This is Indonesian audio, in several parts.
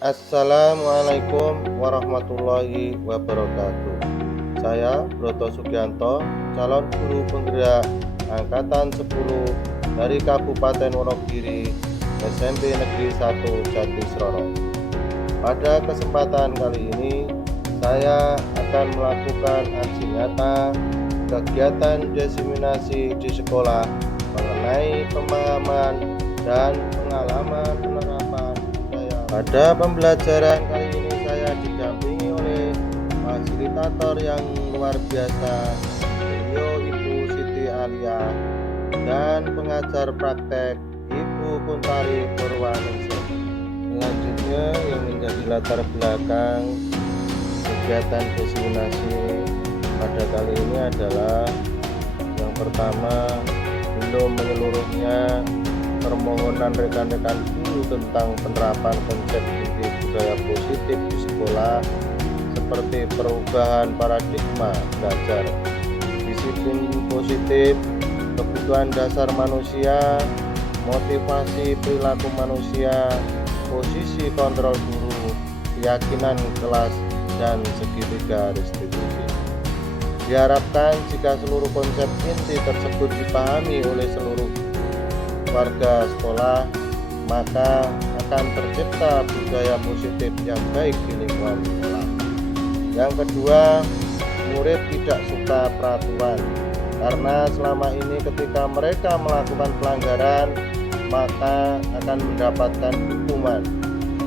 Assalamualaikum warahmatullahi wabarakatuh. Saya Broto Sugianto, calon guru penggerak angkatan 10 dari Kabupaten Wonogiri, SMP Negeri 1 Jatisroro. Pada kesempatan kali ini, saya akan melakukan aksi nyata kegiatan diseminasi di sekolah mengenai pemahaman dan pengalaman penerapan budaya. Pada pembelajaran kali ini saya didampingi oleh fasilitator yang luar biasa, beliau Ibu Siti Alia, dan pengajar praktek Ibu Kuntari Purwaningsih. Selanjutnya yang menjadi latar belakang kegiatan diseminasi pada kali ini adalah yang pertama, belum menyeluruhnya permohonan rekan-rekan guru tentang penerapan konsep inti budaya positif di sekolah seperti perubahan paradigma belajar, disiplin positif, kebutuhan dasar manusia, motivasi perilaku manusia, posisi kontrol guru, keyakinan kelas, dan segitiga restitusi. Diharapkan jika seluruh konsep inti tersebut dipahami oleh seluruh warga sekolah, maka akan tercipta budaya positif yang baik di lingkungan sekolah. Yang kedua, murid tidak suka peraturan, karena selama ini ketika mereka melakukan pelanggaran, maka akan mendapatkan hukuman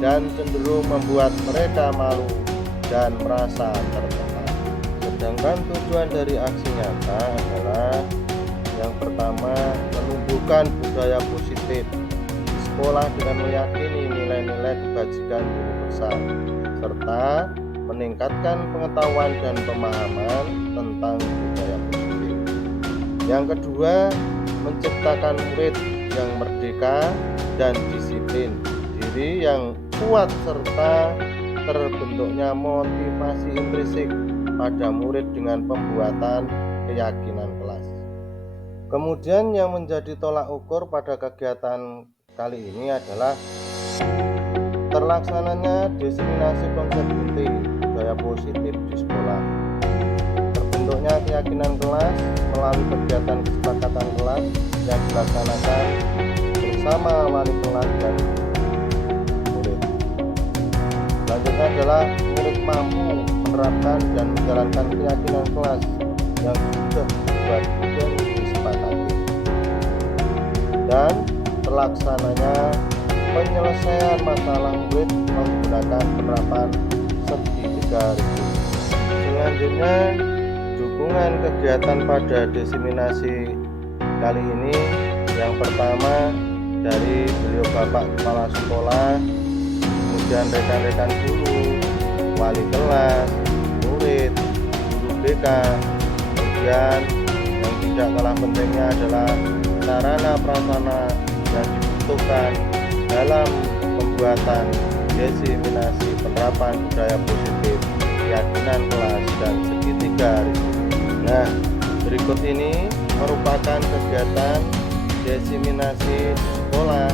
dan cenderung membuat mereka malu dan merasa tertekan. Sedangkan tujuan dari aksi nyata adalah yang pertama, menumbuhkan budaya positif di sekolah dengan meyakini nilai-nilai kebajikan universal, serta meningkatkan pengetahuan dan pemahaman tentang budaya positif. Yang kedua, menciptakan murid yang merdeka dan disiplin diri yang kuat serta terbentuknya motivasi intrinsik pada murid dengan pembuatan keyakinan kelas. Kemudian yang menjadi tolak ukur pada kegiatan kali ini adalah terlaksananya diseminasi konsep inti budaya positif di sekolah, terbentuknya keyakinan kelas melalui kegiatan kesepakatan kelas yang dilaksanakan bersama wali kelas dan murid. Selanjutnya adalah murid mampu menerapkan dan menjalankan keyakinan kelas yang sudah dibuat dan disepakati, dan terlaksananya penyelesaian masalah murid menggunakan penerapan segitiga restitusi. Selanjutnya, dukungan kegiatan pada diseminasi kali ini yang pertama dari beliau Bapak Kepala Sekolah, kemudian rekan-rekan guru, wali kelas, murid, guru BK, kemudian yang tidak kalah pentingnya adalah sarana prasarana yang dibutuhkan dalam pembuatan diseminasi penerapan budaya positif, keyakinan kelas, dan segitiga restitusi. Nah, berikut ini merupakan kegiatan diseminasi sekolah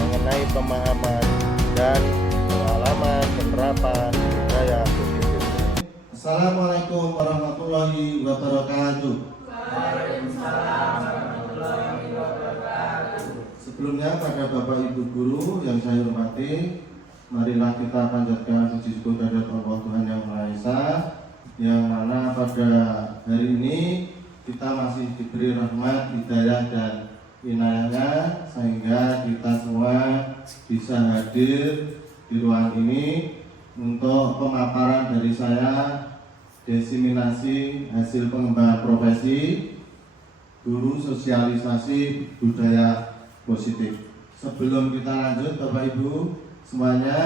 mengenai pemahaman dan pengalaman penerapan budaya positif. Assalamualaikum warahmatullahi wabarakatuh. Waalaikumsalam warahmatullahi wabarakatuh. Sebelumnya pada Bapak Ibu Guru yang saya hormati, marilah kita panjatkan puji syukur kehadirat Allah Tuhan Yang Maha Esa, yang mana pada hari ini kita masih diberi rahmat, hidayah, dan inayahnya sehingga kita semua bisa hadir di ruang ini untuk pemaparan dari saya diseminasi hasil pengembangan profesi guru sosialisasi budaya positif. Sebelum kita lanjut, Bapak Ibu semuanya,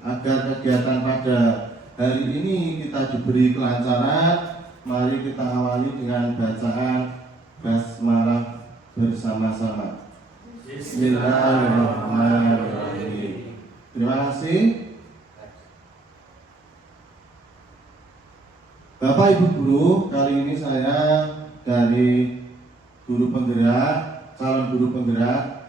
agar kegiatan pada hari ini kita diberi kelancaran, mari kita awali dengan bacaan basmalah bersama-sama. Bismillahirrahmanirrahim. Terima kasih. Bapak Ibu Guru, kali ini saya dari guru penggerak, calon guru penggerak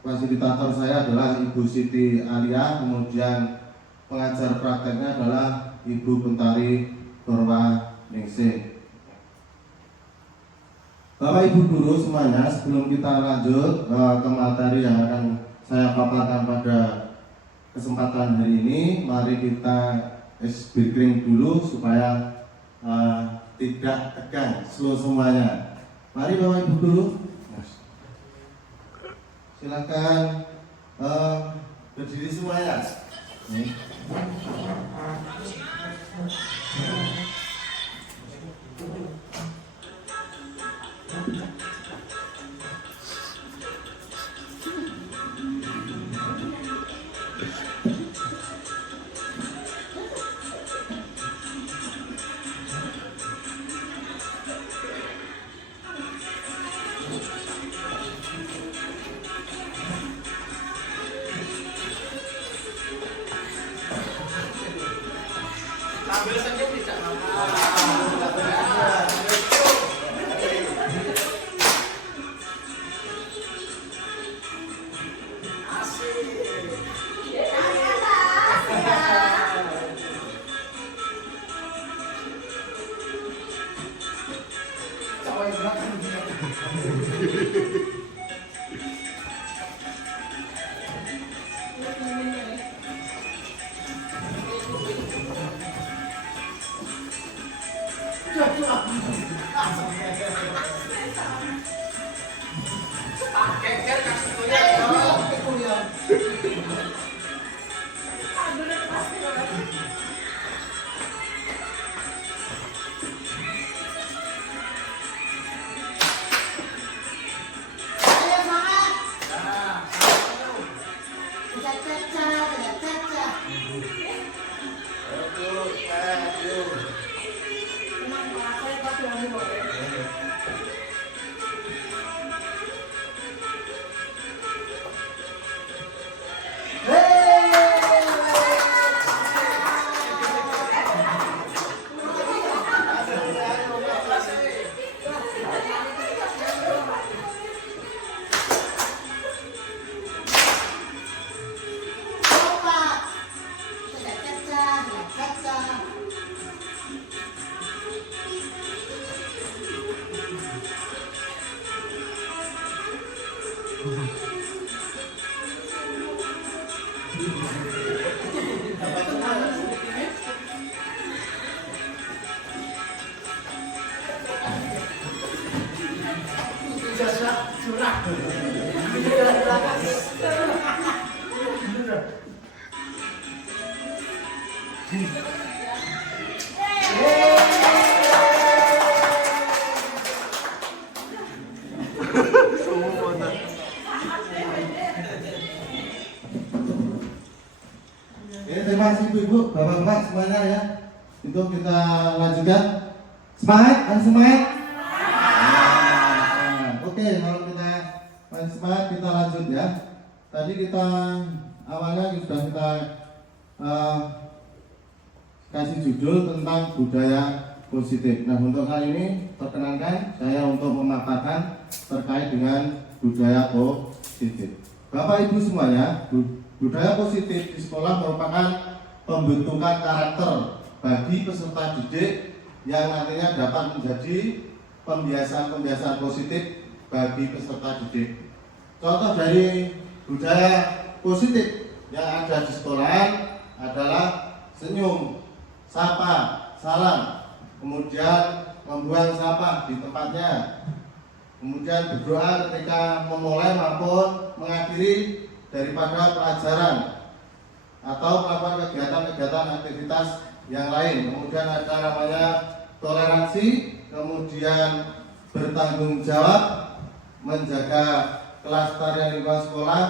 fasilitator saya adalah Ibu Siti Alia, kemudian pengajar prakteknya adalah Ibu Bentari Purwaningsih. Bapak Ibu guru semuanya, sebelum kita lanjut ke materi yang akan saya paparkan pada kesempatan hari ini, mari kita breathing dulu supaya tidak tegang, slow semuanya. Mari Bapak Ibu guru, silakan berdiri semuanya. Sambil senyum tidak apa-apa. Terima kasih Ibu, Bapak-bapak semuanya ya. Itu kita lanjutkan. Semangat, semangat. Oke, kalau kita semangat kita lanjut ya. Tadi kita awalnya sudah kita kasih judul tentang budaya positif. Nah, untuk kali ini perkenankan saya untuk memaparkan terkait dengan budaya positif. Bapak Ibu semuanya, budaya positif di sekolah merupakan pembentukan karakter bagi peserta didik yang nantinya dapat menjadi pembiasaan-pembiasaan positif bagi peserta didik. Contoh dari budaya positif yang ada di sekolah adalah senyum, sapa, salam, kemudian membuang sampah di tempatnya, kemudian berdoa ketika memulai maupun mengakhiri daripada pelajaran atau melakukan kegiatan-kegiatan aktivitas yang lain. Kemudian ada namanya toleransi, kemudian bertanggung jawab, menjaga kelestarian lingkungan sekolah,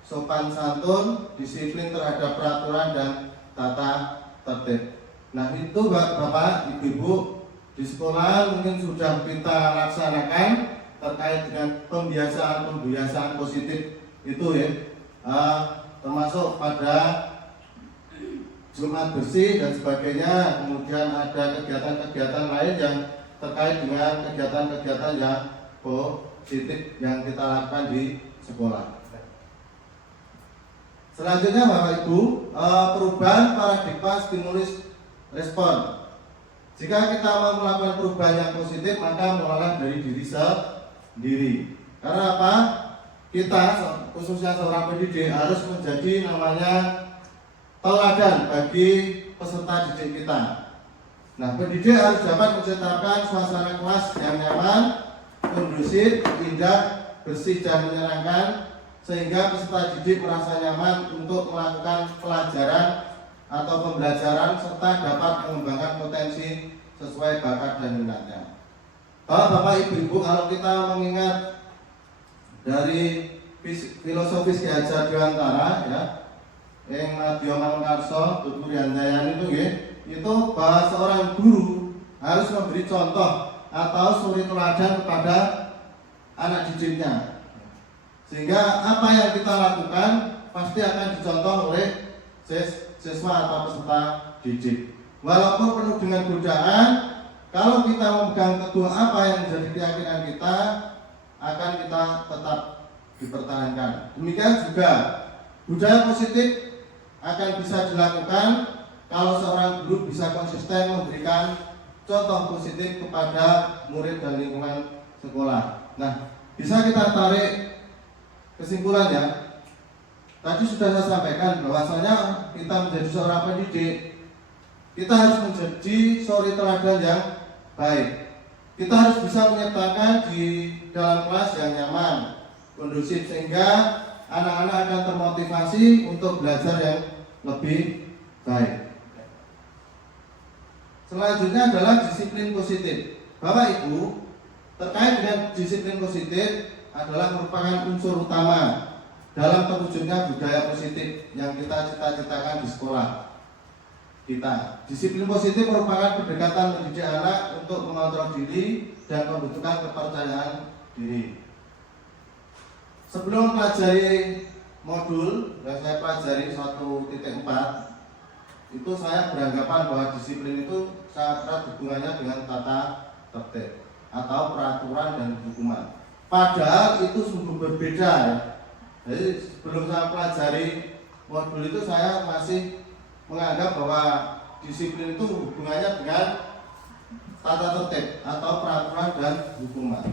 sopan santun, disiplin terhadap peraturan dan tata tertib. Nah, itu Bapak Ibu di sekolah mungkin sudah kita laksanakan terkait dengan pembiasaan positif itu ya, termasuk pada Jumat bersih dan sebagainya. Kemudian ada kegiatan-kegiatan lain yang terkait dengan kegiatan-kegiatan yang positif yang kita lakukan di sekolah. Selanjutnya Bapak Ibu, perubahan paradigma stimulus respon. Jika kita mau melakukan perubahan yang positif, maka mulailah dari diri sendiri. Karena apa? Kita khususnya seorang pendidik harus menjadi namanya teladan bagi peserta didik kita. Nah, pendidik harus dapat menciptakan suasana kelas yang nyaman, kondusif, indah, bersih dan menyenangkan, sehingga peserta didik merasa nyaman untuk melakukan pelajaran atau pembelajaran serta dapat mengembangkan potensi sesuai bakat dan minatnya. Bapak Ibu, kalau kita mengingat dari filosofis Ki Hajar Dewantara ya, yang Nadya Manungkarso, Tutur Handayani itu bahwa seorang guru harus memberi contoh atau suri teladan kepada anak didiknya, sehingga apa yang kita lakukan pasti akan dicontoh oleh siswa atau peserta didik. Walaupun penuh dengan godaan, kalau kita memegang teguh apa yang menjadi keyakinan kita, akan kita tetap dipertahankan. Demikian juga budaya positif akan bisa dilakukan kalau seorang guru bisa konsisten memberikan contoh positif kepada murid dan lingkungan sekolah. Nah, bisa kita tarik kesimpulan ya. Tadi sudah saya sampaikan bahwasanya kita menjadi seorang pendidik, kita harus menjadi suri teladan yang baik. Kita harus bisa menyertakan di dalam kelas yang nyaman, kondusif, sehingga anak-anak akan termotivasi untuk belajar yang lebih baik. Selanjutnya adalah disiplin positif. Bapak Ibu, terkait dengan disiplin positif adalah merupakan unsur utama dalam terwujudnya budaya positif yang kita cita-citakan di sekolah kita. Disiplin positif merupakan pendekatan mendidik anak untuk mengontrol diri dan membutuhkan kepercayaan diri. Sebelum pelajari modul yang saya pelajari 1.4, itu saya beranggapan bahwa disiplin itu sangat erat hubungannya dengan tata tertib atau peraturan dan hukuman. Padahal itu sungguh berbeda ya. Jadi sebelum saya pelajari modul itu saya masih menganggap bahwa disiplin itu hubungannya dengan tata tertib atau peraturan dan hukuman.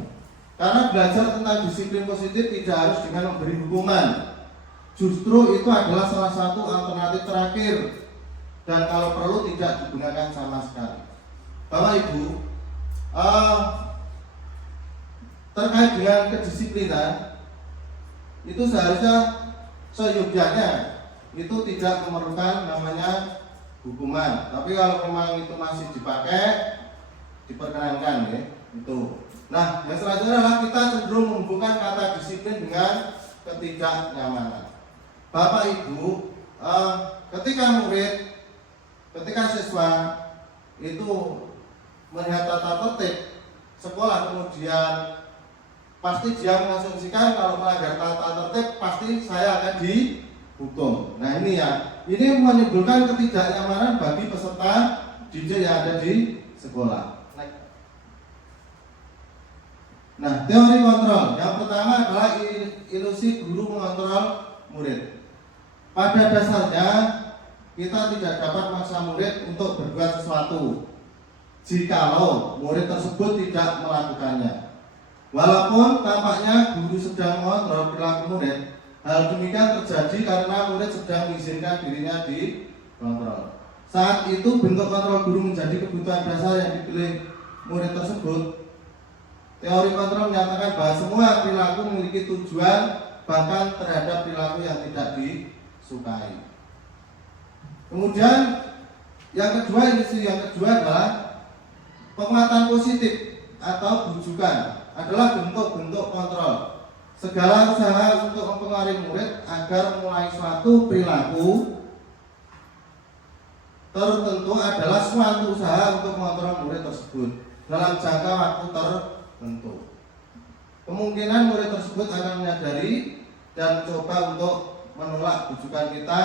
Karena belajar tentang disiplin positif tidak harus dengan memberi hukuman. Justru itu adalah salah satu alternatif terakhir, dan kalau perlu tidak digunakan sama sekali. Bapak Ibu, terkait dengan kedisiplinan itu seharusnya seyogyanya itu tidak memerlukan namanya hukuman. Tapi kalau memang itu masih dipakai, diperkenankan ya itu. Nah, yang selanjutnya adalah kita cenderung menghubungkan kata disiplin dengan ketidaknyamanan. Bapak Ibu, ketika siswa itu melihat tata tertib sekolah, kemudian pasti dia mengasumsikan kalau melanggar tata tertib pasti saya akan dihukum. Nah ini menimbulkan ketidaknyamanan bagi peserta didik yang ada di sekolah. Nah, teori kontrol yang pertama adalah ilusi guru mengontrol murid. Pada dasarnya kita tidak dapat memaksa murid untuk berbuat sesuatu jikalau murid tersebut tidak melakukannya. Walaupun tampaknya guru sedang mengontrol perilaku murid, hal demikian terjadi karena murid sedang mengizinkan dirinya dikontrol. Saat itu bentuk kontrol guru menjadi kebutuhan dasar yang dipilih murid tersebut. Teori kontrol menyatakan bahwa semua perilaku memiliki tujuan, bahkan terhadap perilaku yang tidak disukai. Kemudian yang kedua adalah penguatan positif atau bujukan adalah bentuk-bentuk kontrol. Segala usaha untuk mempengaruhi murid agar mulai suatu perilaku tertentu adalah suatu usaha untuk mengontrol murid tersebut dalam jangka waktu tertentu. Kemungkinan murid tersebut akan menyadari dan mencoba untuk menolak bujukan kita,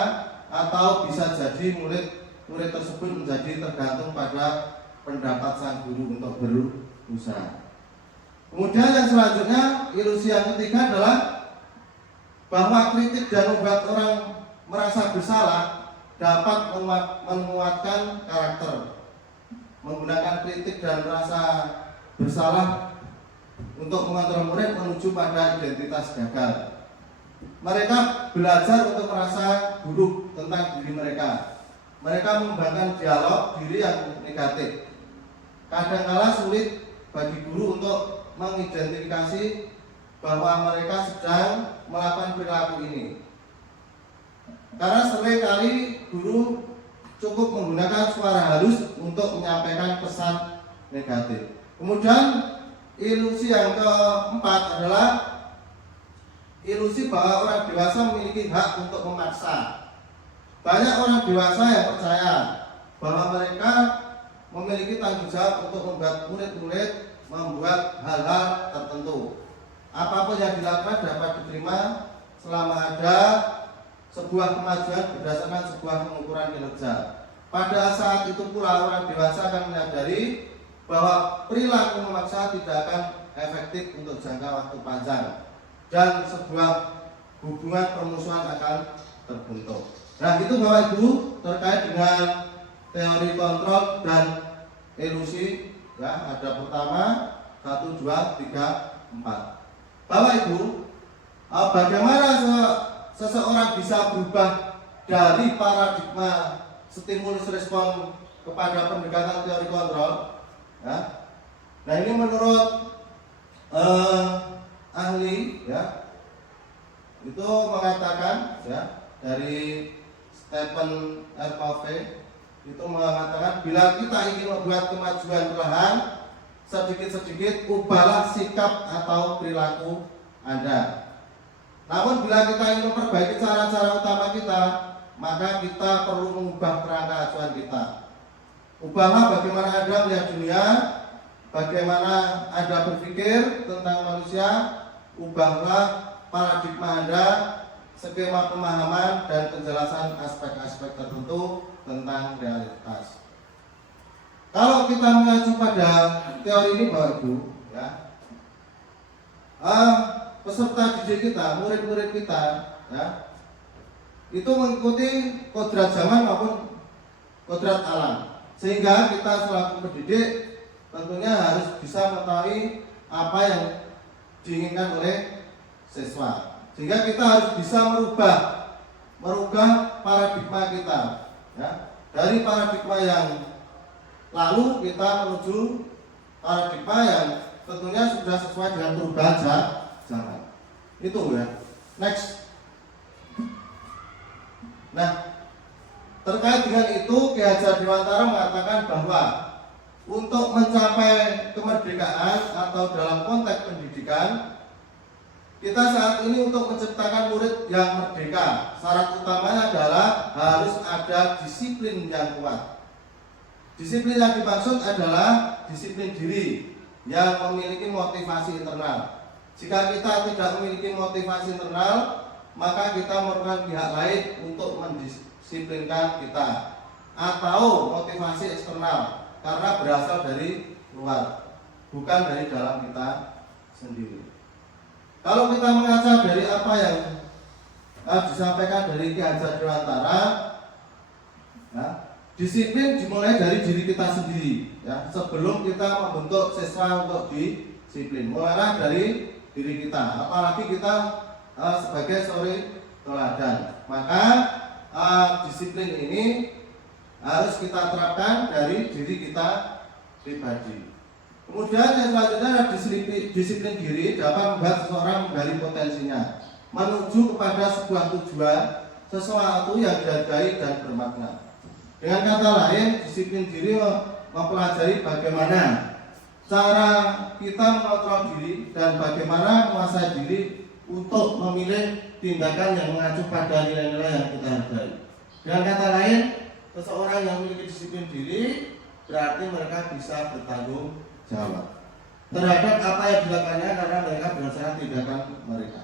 atau bisa jadi murid tersebut menjadi tergantung pada pendapat sang guru untuk berusaha. Kemudian yang selanjutnya, ilusi yang ketiga adalah bahwa kritik dan membuat orang merasa bersalah dapat menguatkan karakter, menggunakan kritik dan rasa bersalah untuk mengontrol murid menuju pada identitas gagal. Mereka belajar untuk merasa buruk tentang diri mereka. Mereka mengembangkan dialog diri yang negatif. Kadangkala sulit bagi guru untuk mengidentifikasi bahwa mereka sedang melakukan perilaku ini. Karena seringkali guru cukup menggunakan suara halus untuk menyampaikan pesan negatif. Kemudian ilusi yang keempat adalah ilusi bahwa orang dewasa memiliki hak untuk memaksa. Banyak orang dewasa yang percaya bahwa mereka memiliki tanggung jawab untuk membuat murid-murid membuat hal-hal tertentu. Apapun yang dilakukan dapat diterima selama ada sebuah kemajuan berdasarkan sebuah pengukuran kinerja. Pada saat itu pula orang dewasa akan menyadari bahwa perilaku memaksa tidak akan efektif untuk jangka waktu panjang dan sebuah hubungan permusuhan akan terbentuk. Nah, itu Bapak Ibu terkait dengan teori kontrol dan ilusi. Ya, ada pertama 1, 2, 3, 4. Bapak Ibu, bagaimana seseorang bisa berubah dari paradigma stimulus respon kepada pendekatan teori kontrol? Ya. Nah, ini menurut ahli, ya, itu mengatakan, ya, dari Stephen R. Covey itu mengatakan bila kita ingin membuat kemajuan perlahan, sedikit-sedikit ubahlah sikap atau perilaku Anda. Namun bila kita ingin memperbaiki cara-cara utama kita, maka kita perlu mengubah kerangka acuan kita. Ubahlah bagaimana Anda melihat dunia, bagaimana Anda berpikir tentang manusia, ubahlah paradigma Anda, skema pemahaman dan penjelasan aspek-aspek tertentu tentang realitas. Kalau kita mengacu pada teori ini Bapak Ibu, ya, peserta didik kita, murid-murid kita, ya, itu mengikuti kodrat zaman maupun kodrat alam, sehingga kita selaku pendidik tentunya harus bisa mengetahui apa yang diinginkan oleh siswa, sehingga kita harus bisa merubah paradigma kita, ya, dari paradigma yang lalu kita menuju paradigma yang tentunya sudah sesuai dengan perubahan zaman. Itu, ya. Next. Nah, terkait dengan itu Ki Hajar Dewantara mengatakan bahwa untuk mencapai kemerdekaan atau dalam konteks pendidikan, kita saat ini untuk menciptakan murid yang merdeka, syarat utamanya adalah harus ada disiplin yang kuat. Disiplin yang dimaksud adalah disiplin diri yang memiliki motivasi internal. Jika kita tidak memiliki motivasi internal, maka kita memerlukan pihak lain untuk mendisiplinkan kita, atau motivasi eksternal karena berasal dari luar, bukan dari dalam kita sendiri. Kalau kita mengaca dari apa yang disampaikan dari Ki Hajar Dewantara, ya, disiplin dimulai dari diri kita sendiri, ya. Sebelum kita membentuk siswa untuk disiplin, mulailah dari diri kita. Apalagi kita sebagai suri teladan, maka disiplin ini harus kita terapkan dari diri kita pribadi. Kemudian yang selanjutnya adalah disiplin diri dapat membuat seseorang menggali potensinya menuju kepada sebuah tujuan, sesuatu yang dihargai dan bermakna. Dengan kata lain, disiplin diri mempelajari bagaimana cara kita mengontrol diri dan bagaimana menguasai diri untuk memilih tindakan yang mengacu pada nilai-nilai yang kita hargai. Dengan kata lain, seseorang yang memiliki disiplin diri berarti mereka bisa bertanggung jawab terhadap apa yang dilakukannya karena mereka berdasarkan tindakan mereka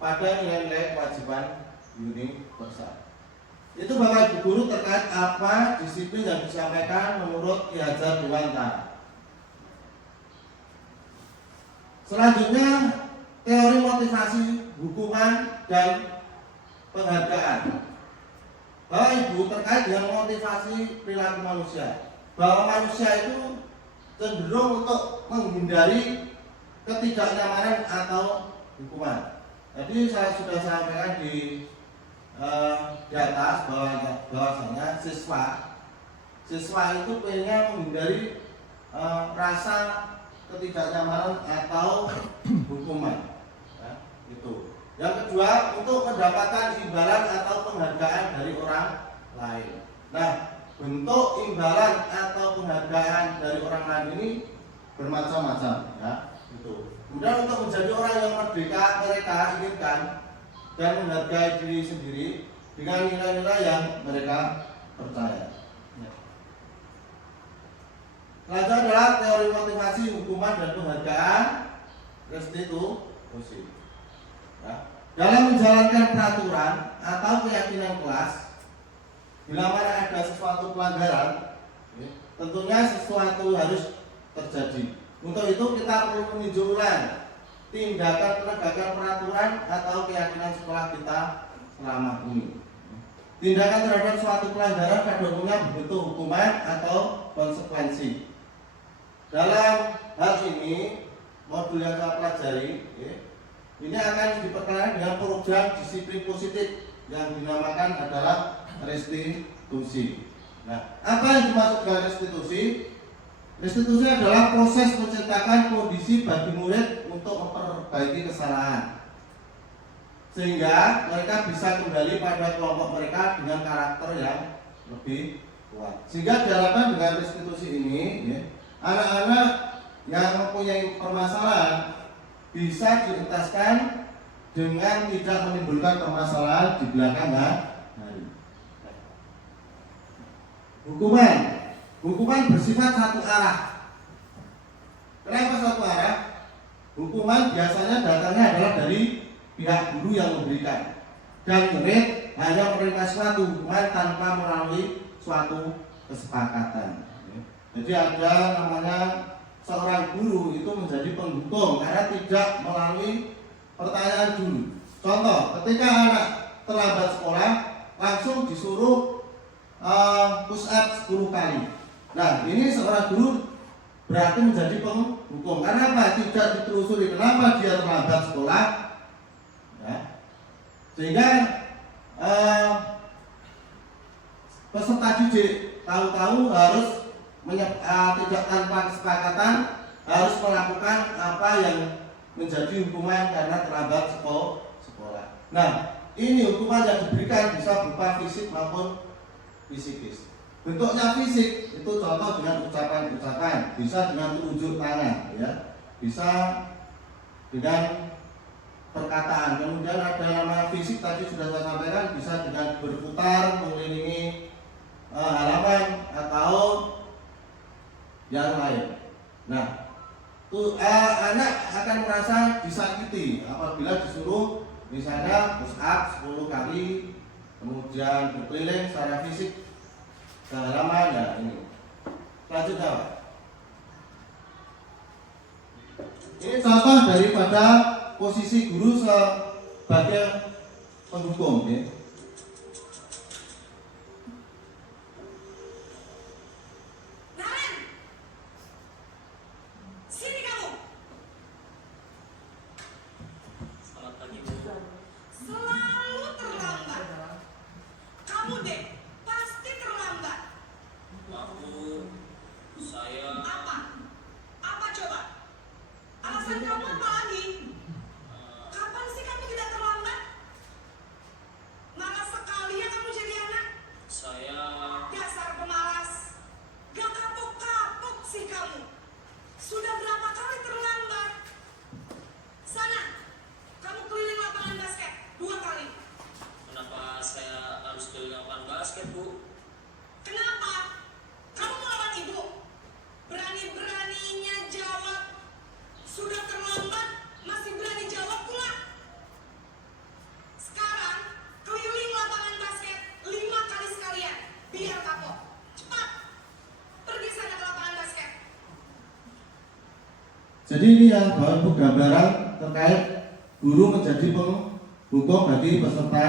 pada nilai-nilai kewajiban universal. Itu Bapak Ibu Guru terkait apa disiplin yang disampaikan menurut Ki Hajar Dewantara. Selanjutnya teori motivasi, hukuman dan penghargaan. Bapak Ibu, terkait dengan motivasi perilaku manusia, bahwa manusia itu cenderung untuk menghindari ketidaknyamanan atau hukuman. Jadi saya sudah sampaikan di atas bahwasanya siswa itu pengen menghindari rasa ketidaknyamanan atau hukuman. Ya, itu. Yang kedua, untuk mendapatkan imbalan atau penghargaan dari orang lain. Nah, bentuk imbalan atau penghargaan dari orang lain ini bermacam-macam, ya. Itu. Kemudian untuk menjadi orang yang merdeka, mereka inginkan dan menghargai diri sendiri dengan nilai-nilai yang mereka percaya. Selanjutnya adalah teori motivasi, hukuman dan penghargaan restitusi. Ya. Dalam menjalankan peraturan atau keyakinan kelas, bila mana ada sesuatu pelanggaran, tentunya sesuatu harus terjadi. Untuk itu kita perlu meninjau ulang tindakan penegakan peraturan atau keyakinan sekolah kita selama ini. Tindakan terhadap suatu pelanggaran pada umumnya berbentuk hukuman atau konsekuensi. Dalam hal ini, modul yang saya pelajari ini akan diperkenalkan dengan program disiplin positif yang dinamakan adalah restitusi. Nah, apa yang dimaksud dengan restitusi? Restitusi adalah proses menciptakan kondisi bagi murid untuk memperbaiki kesalahan, sehingga mereka bisa kembali pada kelompok mereka dengan karakter yang lebih kuat. Sehingga diharapkan dengan restitusi ini, anak-anak yang mempunyai permasalahan bisa dituntaskan dengan tidak menimbulkan permasalahan di belakang hari. Hukuman bersifat satu arah. Kenapa satu arah? Hukuman biasanya datangnya adalah dari pihak guru yang memberikan, dan murid hanya menerima suatu hukuman tanpa melalui suatu kesepakatan. Jadi ada namanya seorang guru itu menjadi penghukum karena tidak melalui pertanyaan dulu. Contoh, ketika anak terlambat sekolah langsung disuruh push up 10 kali. Nah, ini seorang guru berarti menjadi penghukum. Karena apa? Tidak ditelusuri kenapa dia terlambat sekolah. Ya. Sehingga peserta didik tahu-tahu harus tidak tanpa kesepakatan harus melakukan apa yang menjadi hukuman karena terlambat sekolah. Nah, ini hukuman yang diberikan bisa berupa fisik maupun psikis. Bentuknya fisik itu contoh dengan ucapan-ucapan, bisa dengan tunjuk tangan, ya, bisa dengan perkataan. Kemudian ada nama fisik tadi sudah saya sampaikan, bisa dengan berputar mengelilingi halaman atau yang lain. Nah, anak akan merasa disakiti apabila disuruh misalnya push up 10 kali, kemudian berkeliling secara fisik ke halaman. Ya, ini. Selanjutnya, Pak. Ini contoh daripada posisi guru sebagai penghukum. Ya. Jadi ini yang baru gambaran terkait guru menjadi penghukum bagi peserta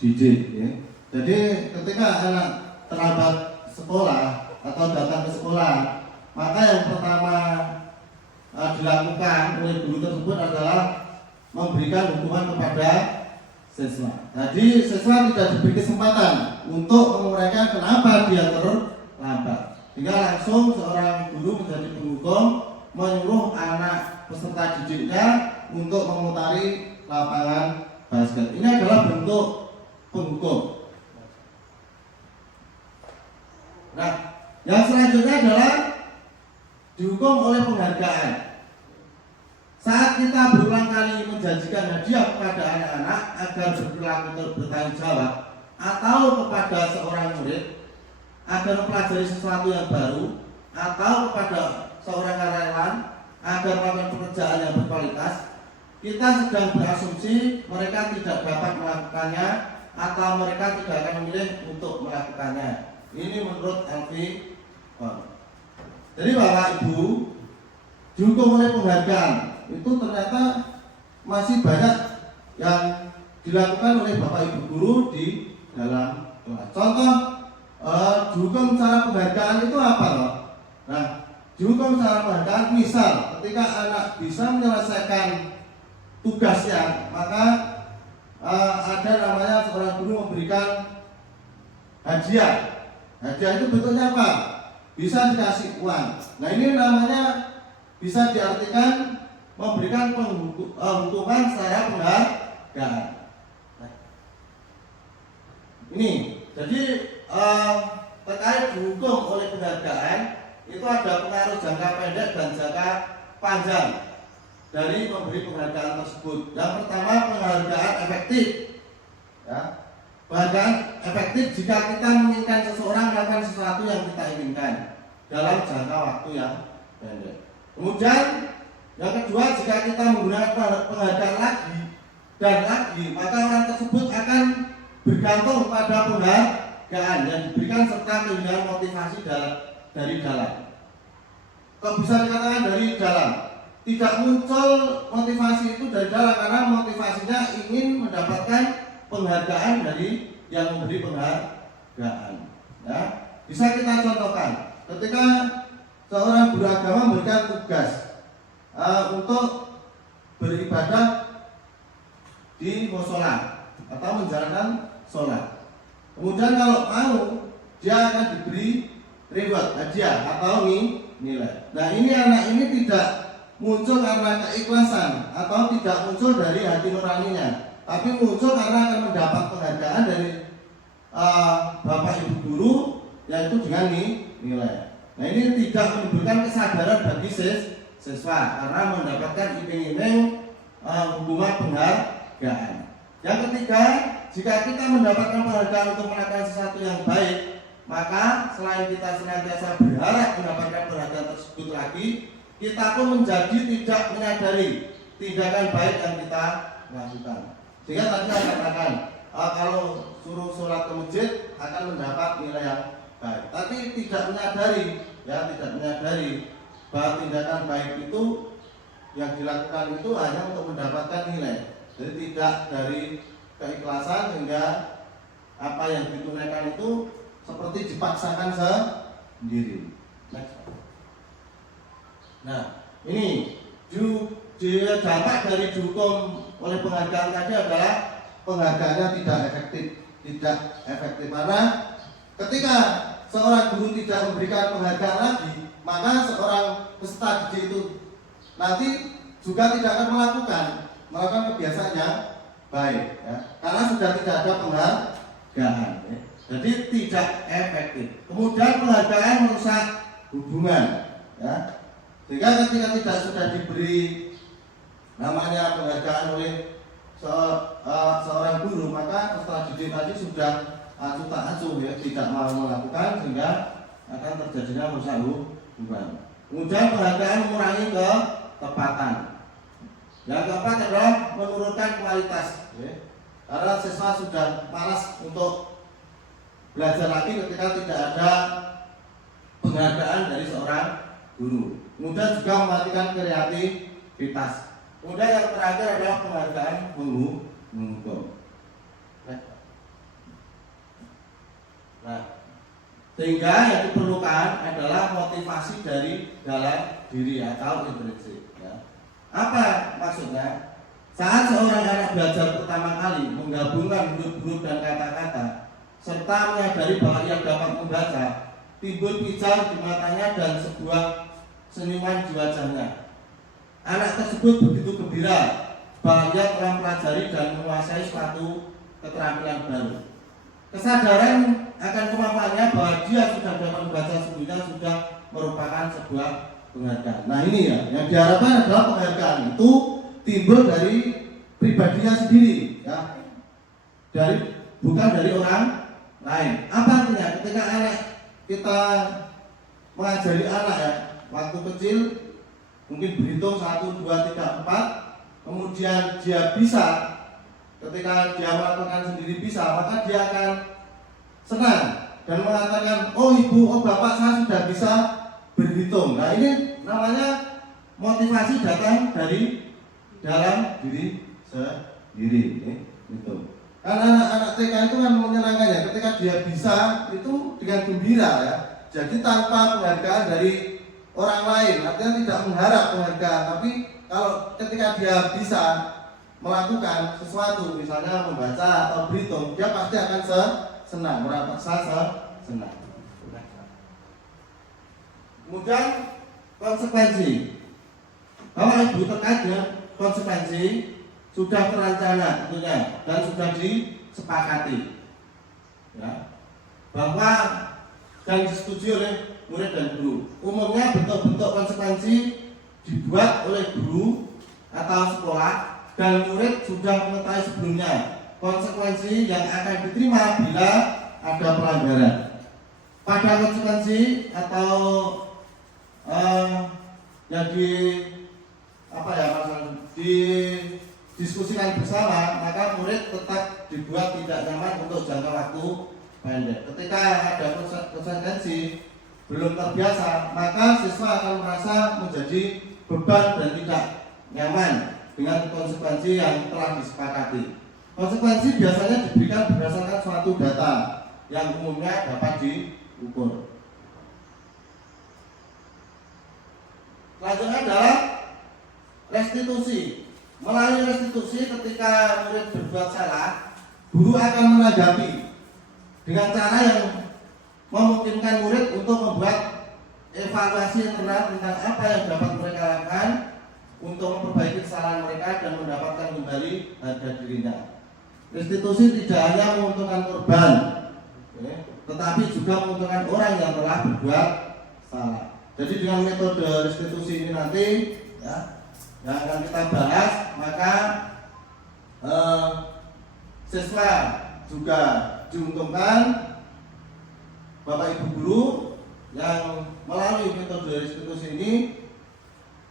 didik. Ya. Jadi ketika anak terlambat sekolah atau datang ke sekolah, maka yang pertama dilakukan oleh guru tersebut adalah memberikan hukuman kepada siswa. Jadi siswa tidak diberi kesempatan untuk menguraikan kenapa dia terlambat, sehingga langsung seorang guru menjadi penghukum menyuruh anak peserta didiknya untuk memutari lapangan basket. Ini adalah bentuk penghukum. Nah, yang selanjutnya adalah dihukum oleh penghargaan. Saat kita berulang kali menjanjikan hadiah kepada anak-anak agar berperilaku bertanggung jawab, atau kepada seorang murid agar mempelajari sesuatu yang baru, atau kepada seorang karyawan agar melakukan pekerjaan yang berkualitas, kita sedang berasumsi mereka tidak dapat melakukannya atau mereka tidak akan memilih untuk melakukannya. Ini menurut Alfi. Jadi Bapak Ibu, dihukum oleh penghargaan itu ternyata masih banyak yang dilakukan oleh Bapak Ibu guru di dalam kelas. Contoh dihukum cara penghargaan itu apa loh? Nah, dihukum cara penghargaan misal ketika anak bisa menyelesaikan tugasnya, maka ada namanya seorang guru memberikan hadiah. Hadiah itu bentuknya apa? Bisa dikasih uang. Nah, ini namanya bisa diartikan memberikan hukuman secara penghargaan. Nah, ini jadi terkait dihukum oleh penghargaan itu ada pengaruh jangka pendek dan jangka panjang dari memberi penghargaan tersebut. Yang pertama, penghargaan efektif. Ya. Penghargaan efektif jika kita menginginkan seseorang melakukan sesuatu yang kita inginkan dalam jangka waktu yang pendek. Kemudian yang kedua, jika kita menggunakan penghargaan lagi dan lagi, maka orang tersebut akan bergantung pada penghargaan yang diberikan serta kehilangan motivasi dari dalam. Kok bisa dikatakan dari dalam? Tidak muncul motivasi itu dari dalam karena motivasinya ingin mendapatkan penghargaan dari yang memberi penghargaan. Ya, bisa kita contohkan ketika seorang guru agama memberikan tugas untuk beribadah di musola atau menjalankan sholat. Kemudian kalau mau, dia akan diberi reward, hadiah atau nilai. Nah, ini anak ini tidak muncul karena keikhlasan atau tidak muncul dari hati nuraninya, tapi muncul karena akan mendapat penghargaan dari bapak ibu guru, yaitu dengan nilai. Nah, ini tidak menimbulkan kesadaran bagi siswa karena mendapatkan iming-iming hubungan penghargaan. Yang ketiga, jika kita mendapatkan penghargaan untuk melakukan sesuatu yang baik, maka selain kita senantiasa berharap mendapatkan penghargaan tersebut lagi, kita pun menjadi tidak menyadari tindakan baik yang kita lakukan. Sehingga tadi saya katakan, kalau suruh sholat ke masjid akan mendapat nilai yang baik, tapi tidak menyadari bahwa tindakan baik itu yang dilakukan itu hanya untuk mendapatkan nilai. Jadi tidak dari keikhlasan sehingga apa yang ditunaikan itu seperti dipaksakan sendiri. Nah, ini dampak dari dihukum oleh penghargaan tadi adalah penghargaannya tidak efektif karena ketika seorang guru tidak memberikan penghargaan lagi, maka seorang peserta didik itu nanti juga tidak akan melakukan kebiasaan yang baik, ya, karena sudah tidak ada penghargaan, ya. Jadi tidak efektif. Kemudian penghargaan merusak hubungan, ya. Sehingga ketika tidak sudah diberi namanya penghargaan oleh seorang guru, maka peserta didik tadi sudah acuh tak acuh, ya, tidak mau melakukan sehingga akan terjadinya merusak hubungan. Kemudian penghargaan mengurangi ketepatan. Yang keempat adalah menurunkan kualitas, ya. Karena siswa sudah malas untuk belajar lagi ketika tidak ada penghargaan dari seorang guru. Kemudian juga mematikan kreativitas. Kemudian yang terakhir adalah penghargaan menghukum. Sehingga yang diperlukan adalah motivasi dari dalam diri atau intrinsik. Ya. Apa maksudnya? Saat seorang anak belajar pertama kali menggabungkan huruf-huruf dan kata-kata serta menyadari bahwa ia dapat membaca, timbul pijar di matanya dan sebuah senyuman di wajahnya. Anak tersebut begitu gembira bahwa ia telah mempelajari dan menguasai suatu keterampilan baru. Kesadaran akan kemampuannya bahwa dia sudah dapat membaca sesungguhnya sudah merupakan sebuah penghargaan. Nah ini ya, yang diharapkan adalah penghargaan itu timbul dari pribadinya sendiri, ya, bukan dari orang lain. Apa artinya? Ketika anak kita mengajari anak ya, waktu kecil mungkin berhitung 1, 2, 3, 4, kemudian dia bisa, ketika dia melakukan sendiri bisa, maka dia akan senang dan mengatakan, oh ibu, oh bapak, saya sudah bisa berhitung. Nah ini namanya motivasi datang dari dalam diri sendiri, itu. Karena anak-anak TK itu kan menyenangkan ya, ketika dia bisa itu dengan gembira ya. Jadi tanpa penghargaan dari orang lain, artinya tidak mengharap penghargaan, tapi kalau ketika dia bisa melakukan sesuatu, misalnya membaca atau berhitung, dia pasti akan senang, merasa senang. Kemudian konsekuensi. Bapak Ibu terkait dengan konsekuensi sudah terancana tentunya dan sudah disepakati, ya, bahwa dan disetujui oleh murid dan guru. Umumnya bentuk-bentuk konsekuensi dibuat oleh guru atau sekolah dan murid sudah mengetahui sebelumnya konsekuensi yang akan diterima bila ada pelanggaran. Pada konsekuensi atau yang didiskusikan bersama, maka murid tetap dibuat tidak nyaman untuk jangka waktu pendek. Ketika ada konsekuensi belum terbiasa, maka siswa akan merasa menjadi beban dan tidak nyaman dengan konsekuensi yang telah disepakati. Konsekuensi biasanya diberikan berdasarkan suatu data yang umumnya dapat diukur. Selanjutnya adalah restitusi. Melalui restitusi, ketika murid berbuat salah, Guru akan menanggapi dengan cara yang memungkinkan murid untuk membuat evaluasi internal tentang apa yang dapat mereka lakukan untuk memperbaiki kesalahan mereka dan mendapatkan kembali harga dirinya. Restitusi tidak hanya menguntungkan korban, tetapi juga menguntungkan orang yang telah berbuat salah. Jadi dengan metode restitusi ini nanti, ya, yang akan kita bahas, maka siswa juga diuntungkan, Bapak Ibu guru yang melalui metode restitusi ini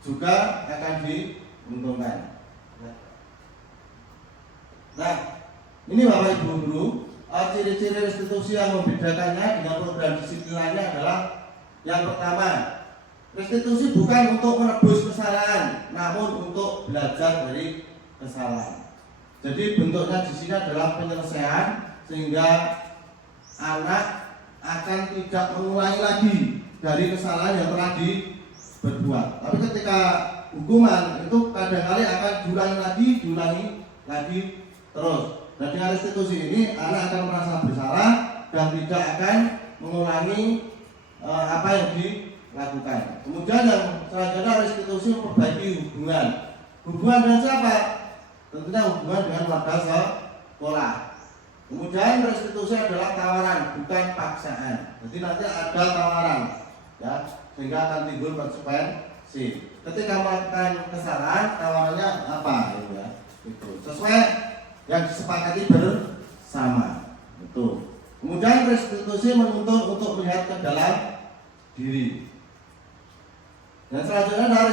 juga akan diuntungkan. Nah, ini Bapak Ibu guru, ciri-ciri restitusi yang membedakannya dengan program disiplin lainnya adalah yang pertama, restitusi bukan untuk menebus kesalahan, namun untuk belajar dari kesalahan. Jadi bentuknya di sini adalah penyelesaian sehingga anak akan tidak mengulangi lagi dari kesalahan yang telah diperbuat. Tapi ketika hukuman itu kadang-kali akan diulangi lagi terus. Dan dengan restitusi ini anak akan merasa bersalah dan tidak akan mengulangi apa yang dilakukan. Kemudian yang selanjutnya restitusi memperbaiki hubungan dengan siapa? Tentunya hubungan dengan warga sekolah. Kemudian restitusi adalah tawaran, bukan paksaan. Jadi nanti ada tawaran, ya, sehingga akan timbul konsekuensi. Ketika melakukan kesalahan, tawarannya apa? Ya, itu sesuai yang disepakati bersama. Itu. Kemudian restitusi menuntut untuk melihat ke dalam diri. Dan selanjutnya adalah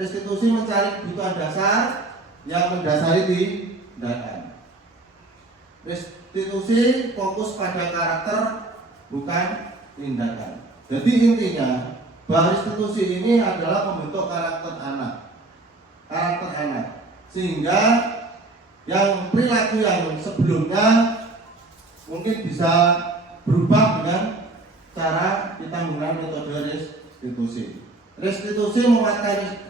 restitusi mencari kebutuhan dasar yang mendasari tindakan. Restitusi fokus pada karakter, bukan tindakan. Jadi intinya bahwa restitusi ini adalah membentuk karakter anak, sehingga yang perilaku yang sebelumnya mungkin bisa berubah dengan cara kita menggunakan metode restitusi. Restitusi menguatkan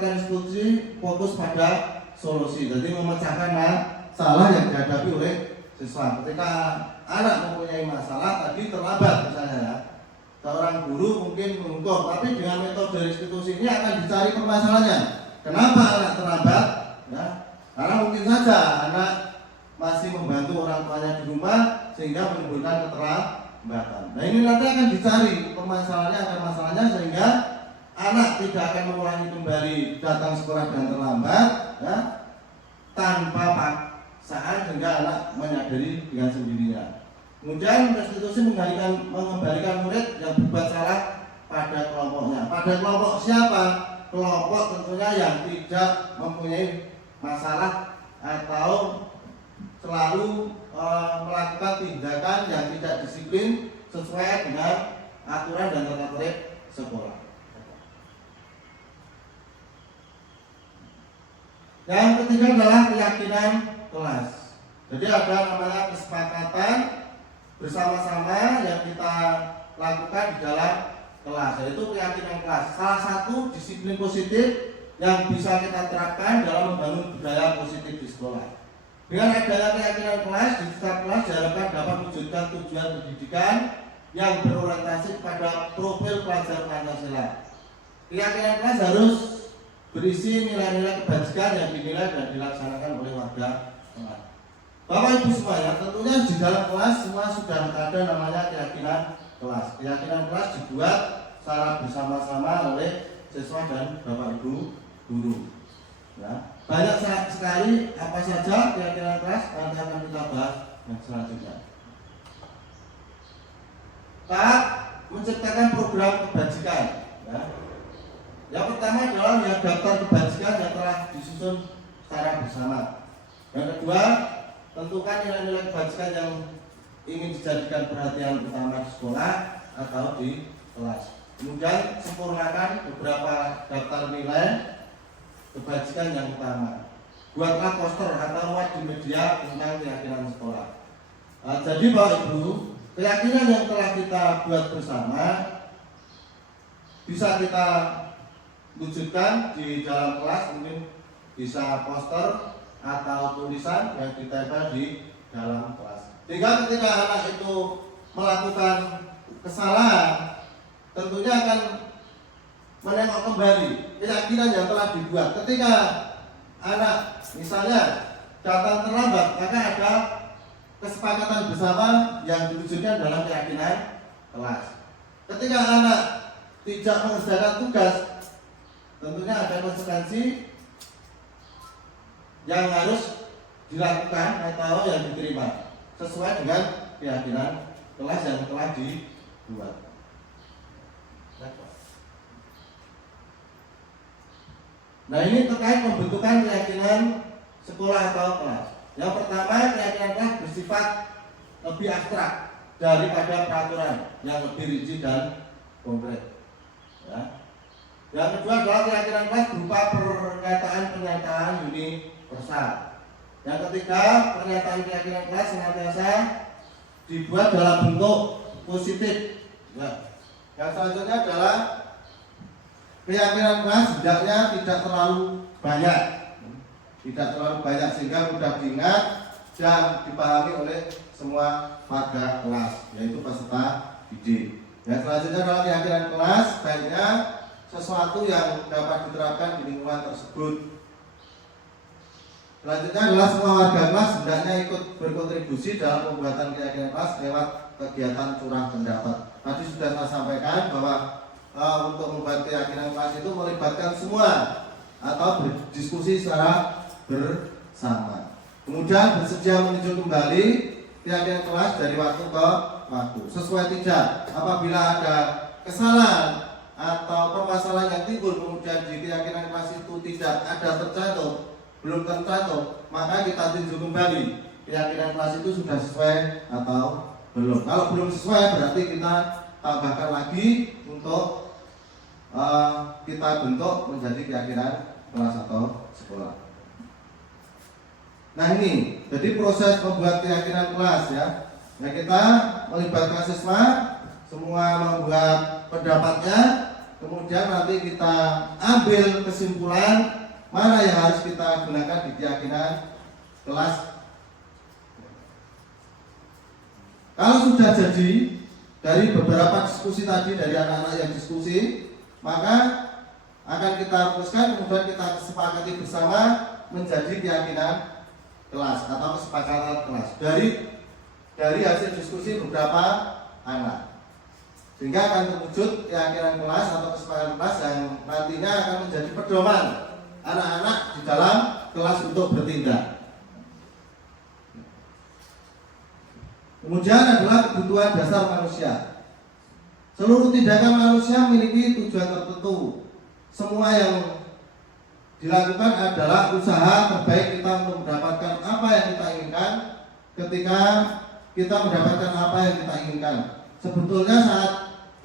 restitusi fokus pada solusi, jadi memecahkan masalah yang dihadapi oleh siswa. Ketika anak mempunyai masalah tadi terlambat misalnya ya, seorang guru mungkin mengukur, tapi dengan metode restitusi ini akan dicari permasalahannya. Kenapa anak terlambat? Ya, karena mungkin saja anak masih membantu orang tuanya di rumah sehingga menimbulkan keterlambatan. Nah ini nanti akan dicari permasalahannya, akar masalahnya, sehingga anak tidak akan mengulangi kembali datang sekolah dan terlambat ya, tanpa paksaan, sehingga anak menyadari dengan sendirinya. Kemudian restitusi mengembalikan murid yang berbuat salah pada kelompoknya. Pada kelompok siapa? Kelompok tentunya yang tidak mempunyai masalah atau selalu melakukan tindakan yang tidak disiplin sesuai dengan aturan dan tata tertib sekolah. Yang ketiga adalah keyakinan kelas. Jadi ada namanya kesepakatan bersama-sama yang kita lakukan di dalam kelas, yaitu keyakinan kelas. Salah satu disiplin positif yang bisa kita terapkan dalam membangun budaya positif di sekolah. Dengan adanya keyakinan kelas, di setiap kelas diharapkan dapat mewujudkan tujuan pendidikan yang berorientasi pada profil pelajar Pancasila. Keyakinan kelas harus berisi nilai-nilai kebajikan yang dinilai dan dilaksanakan oleh warga kelas. Bapak Ibu semuanya, tentunya di dalam kelas semua sudah ada namanya keyakinan kelas. Keyakinan kelas dibuat secara bersama-sama oleh siswa dan Bapak Ibu guru. Ya. Banyak sekali apa saja keyakinan kelas, nanti akan kita bahas yang selanjutnya. Tahap menciptakan program kebajikan. Ya. Yang pertama adalah yang daftar kebajikan yang telah disusun secara bersama. Yang kedua, tentukan nilai-nilai kebajikan yang ingin dijadikan perhatian utama di sekolah atau di kelas. Kemudian sempurnakan beberapa daftar nilai kebajikan yang utama. Buatlah poster atau muat di media tentang keyakinan sekolah. Jadi Bapak Ibu, keyakinan yang telah kita buat bersama bisa kita wujudkan di dalam kelas, mungkin bisa poster atau tulisan yang ditempel di dalam kelas. Sehingga ketika anak itu melakukan kesalahan, tentunya akan menengok kembali keyakinan yang telah dibuat. Ketika anak misalnya datang terlambat, maka ada kesepakatan bersama yang diwujudkan dalam keyakinan kelas. Ketika anak tidak mengerjakan tugas, tentunya ada konsekuensi yang harus dilakukan atau yang diterima sesuai dengan keyakinan kelas yang telah dibuat. Nah ini terkait pembentukan keyakinan sekolah atau kelas. Yang pertama, keyakinan kelas bersifat lebih abstrak daripada peraturan yang lebih rinci dan konkret. Ya. Yang kedua adalah keyakinan kelas berupa pernyataan-pernyataan universal. Yang ketiga, pernyataan keyakinan kelas senantiasa dibuat dalam bentuk positif. Ya. Yang selanjutnya adalah keyakinan kelas hendaknya tidak terlalu banyak, sehingga mudah diingat dan dipahami oleh semua warga kelas, yaitu peserta didik. Yang selanjutnya adalah keyakinan kelas baiknya sesuatu yang dapat diterapkan di lingkungan tersebut. Selanjutnya adalah semua warga kelas hendaknya ikut berkontribusi dalam pembuatan keyakinan kelas lewat kegiatan curah pendapat. Tadi sudah saya sampaikan bahwa untuk membuat keyakinan kelas itu melibatkan semua atau berdiskusi secara bersama. Kemudian bersedia meninjau kembali keyakinan kelas dari waktu ke waktu. Sesuai tidak apabila ada kesalahan atau permasalahan yang timbul kemudian di keyakinan kelas itu tidak ada tercantum, belum tercantum, maka kita tinjau kembali keyakinan kelas itu sudah sesuai atau belum. Kalau belum sesuai berarti kita tambahkan lagi untuk kita bentuk menjadi keyakinan kelas atau sekolah. Nah ini, jadi proses membuat keyakinan kelas ya. Nah kita melibatkan siswa semua membuat pendapatnya, kemudian nanti kita ambil kesimpulan mana yang harus kita gunakan di keyakinan kelas. Kalau sudah jadi dari beberapa diskusi tadi dari anak-anak yang diskusi, maka akan kita rumuskan, kemudian kita sepakati bersama menjadi keyakinan kelas atau kesepakatan kelas dari hasil diskusi beberapa anak, sehingga akan terwujud keyakinan kelas atau kesepakatan kelas yang nantinya akan menjadi pedoman anak-anak di dalam kelas untuk bertindak. Kemudian adalah kebutuhan dasar manusia. Seluruh tindakan manusia memiliki tujuan tertentu. Semua yang dilakukan adalah usaha terbaik kita untuk mendapatkan apa yang kita inginkan. Ketika kita mendapatkan apa yang kita inginkan, sebetulnya saat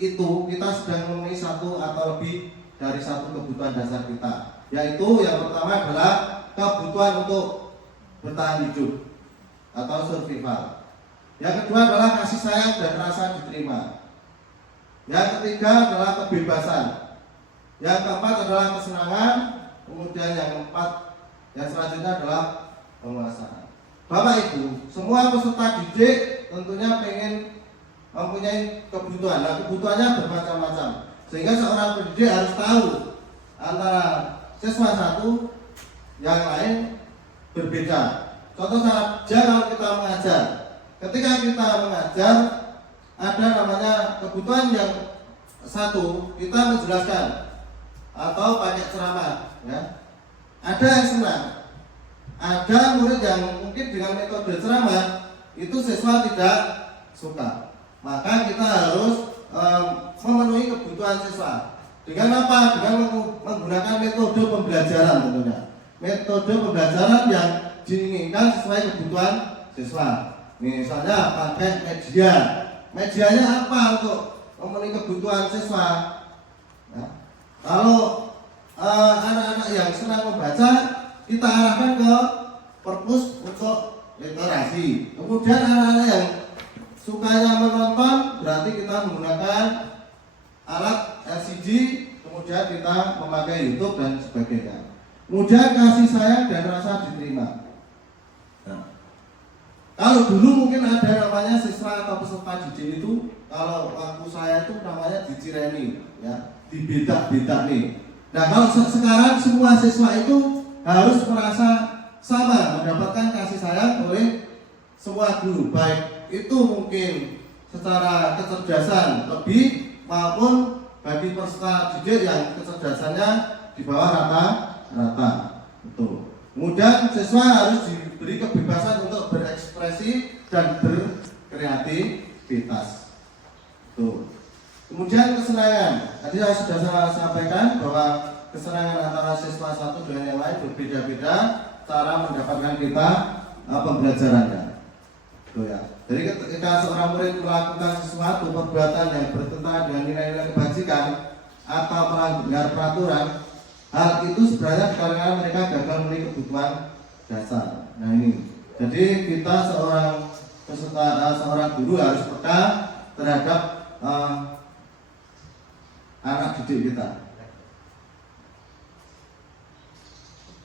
itu kita sedang memenuhi satu atau lebih dari satu kebutuhan dasar kita, yaitu yang pertama adalah kebutuhan untuk bertahan hidup atau survival. Yang kedua adalah kasih sayang dan rasa diterima. Yang ketiga adalah kebebasan. Yang keempat adalah kesenangan. Kemudian yang keempat, yang selanjutnya adalah penguasaan. Bapak Ibu, semua peserta didik tentunya pengen mempunyai kebutuhan. Nah, kebutuhannya bermacam-macam. Sehingga seorang pendidik harus tahu antara siswa satu yang lain berbeda. Contoh saja kalau kita mengajar. Ketika kita mengajar, ada namanya kebutuhan yang satu, kita menjelaskan atau pakai ceramah, ya. Ada yang senang, ada murid yang mungkin dengan metode ceramah itu siswa tidak suka. Maka kita harus memenuhi kebutuhan siswa. Dengan apa? Dengan menggunakan metode pembelajaran tentunya. Metode pembelajaran yang diinginkan sesuai kebutuhan siswa. Misalnya pakai media. Medianya apa untuk memenuhi kebutuhan siswa? Ya. Kalau anak-anak yang senang membaca, kita arahkan ke perpus untuk literasi. Kemudian anak-anak yang sukanya menonton, berarti kita menggunakan alat LCD, kemudian kita memakai YouTube dan sebagainya. Kemudian kasih sayang dan rasa diterima. Nah, kalau dulu mungkin ada namanya siswa atau peserta didik itu, kalau waktu saya itu namanya dicireni, ya, dibedak-bedak nih. Nah, kalau sekarang semua siswa itu harus merasa sama mendapatkan kasih sayang oleh semua guru, baik itu mungkin secara kecerdasan lebih maupun bagi peserta didik yang kecerdasannya di bawah rata-rata. Betul. Kemudian siswa harus diberi kebebasan untuk berekspresi dan berkreativitas. Tuh. Kemudian kesenangan. Tadi saya sampaikan bahwa kesenangan antara siswa satu dengan yang lain berbeda-beda cara mendapatkan kita pembelajarannya. Tuh ya. Jadi ketika seorang murid melakukan sesuatu perbuatan yang bertentangan dengan nilai-nilai kebajikan atau melanggar peraturan, hal itu sebenarnya karena mereka gagal memenuhi kebutuhan dasar. Nah ini, jadi kita seorang peserta, seorang guru harus peka terhadap anak didik kita.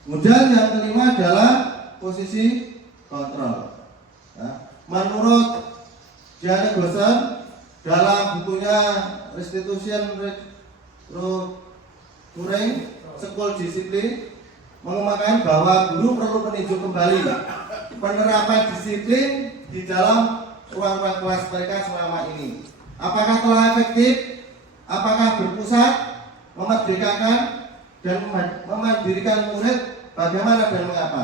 Kemudian yang kelima adalah posisi kontrol. Ya. Menurut Diana Gosser dalam bukunya Restitution Turing School Discipline mengembangkan bahwa guru perlu meninjau kembali penerapan disiplin di dalam ruang-ruang kelas mereka selama ini. Apakah telah efektif? Apakah berpusat, memerdekakan, dan memandirikan murid? Bagaimana dan mengapa?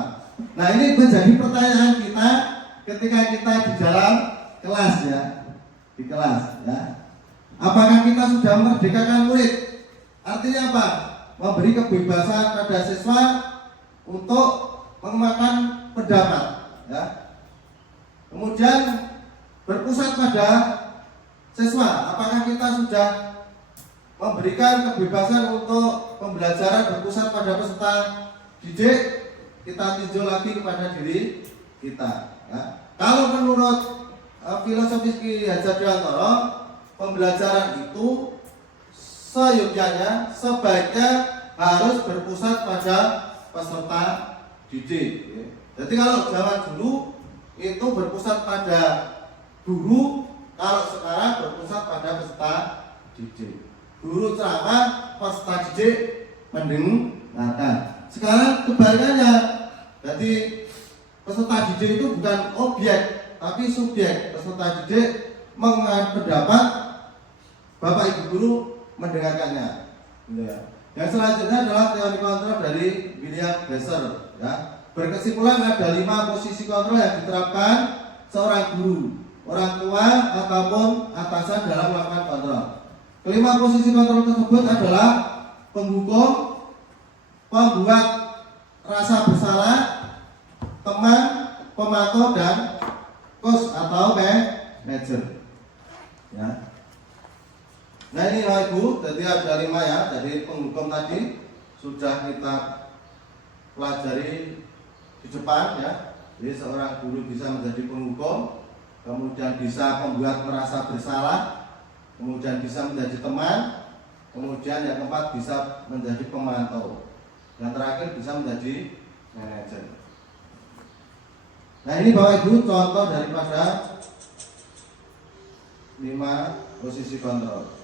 Nah, ini menjadi pertanyaan kita ketika kita di dalam kelas, ya, di kelas, ya. Apakah kita sudah memerdekakan murid? Artinya apa? Memberi kebebasan pada siswa untuk mengembangkan pendapat, ya. Kemudian berpusat pada siswa. Apakah kita sudah memberikan kebebasan untuk pembelajaran berpusat pada peserta didik? Kita tinjau lagi kepada diri kita. Ya. Kalau menurut filosofi Ki Hajar Dewantara, pembelajaran itu seyogyanya, sebaiknya harus berpusat pada peserta didik. Jadi kalau zaman dulu itu berpusat pada guru, kalau sekarang berpusat pada peserta didik. Guru ceramah, peserta didik mendengarkan. Sekarang kebalikannya. Jadi peserta didik itu bukan objek, tapi subjek. Peserta didik mengenai pendapat, Bapak Ibu guru mendengarkannya. Yang selanjutnya adalah teori kontrol dari William Glasser. Berkesimpulan ada 5 posisi kontrol yang diterapkan seorang guru, orang tua ataupun atasan dalam melakukan kontrol. Kelima posisi kontrol tersebut adalah penghukum, pembuat rasa bersalah, teman, pemantau, dan coach atau manager. Ya. Nah ini Ibu, jadi ada 5 ya. Jadi penghukum tadi sudah kita pelajari di depan ya. Jadi seorang guru bisa menjadi penghukum, kemudian bisa membuat merasa bersalah, kemudian bisa menjadi teman, kemudian yang keempat bisa menjadi pemantau, yang terakhir bisa menjadi manajer. Nah ini Bapak Ibu contoh daripada 5 posisi kontrol.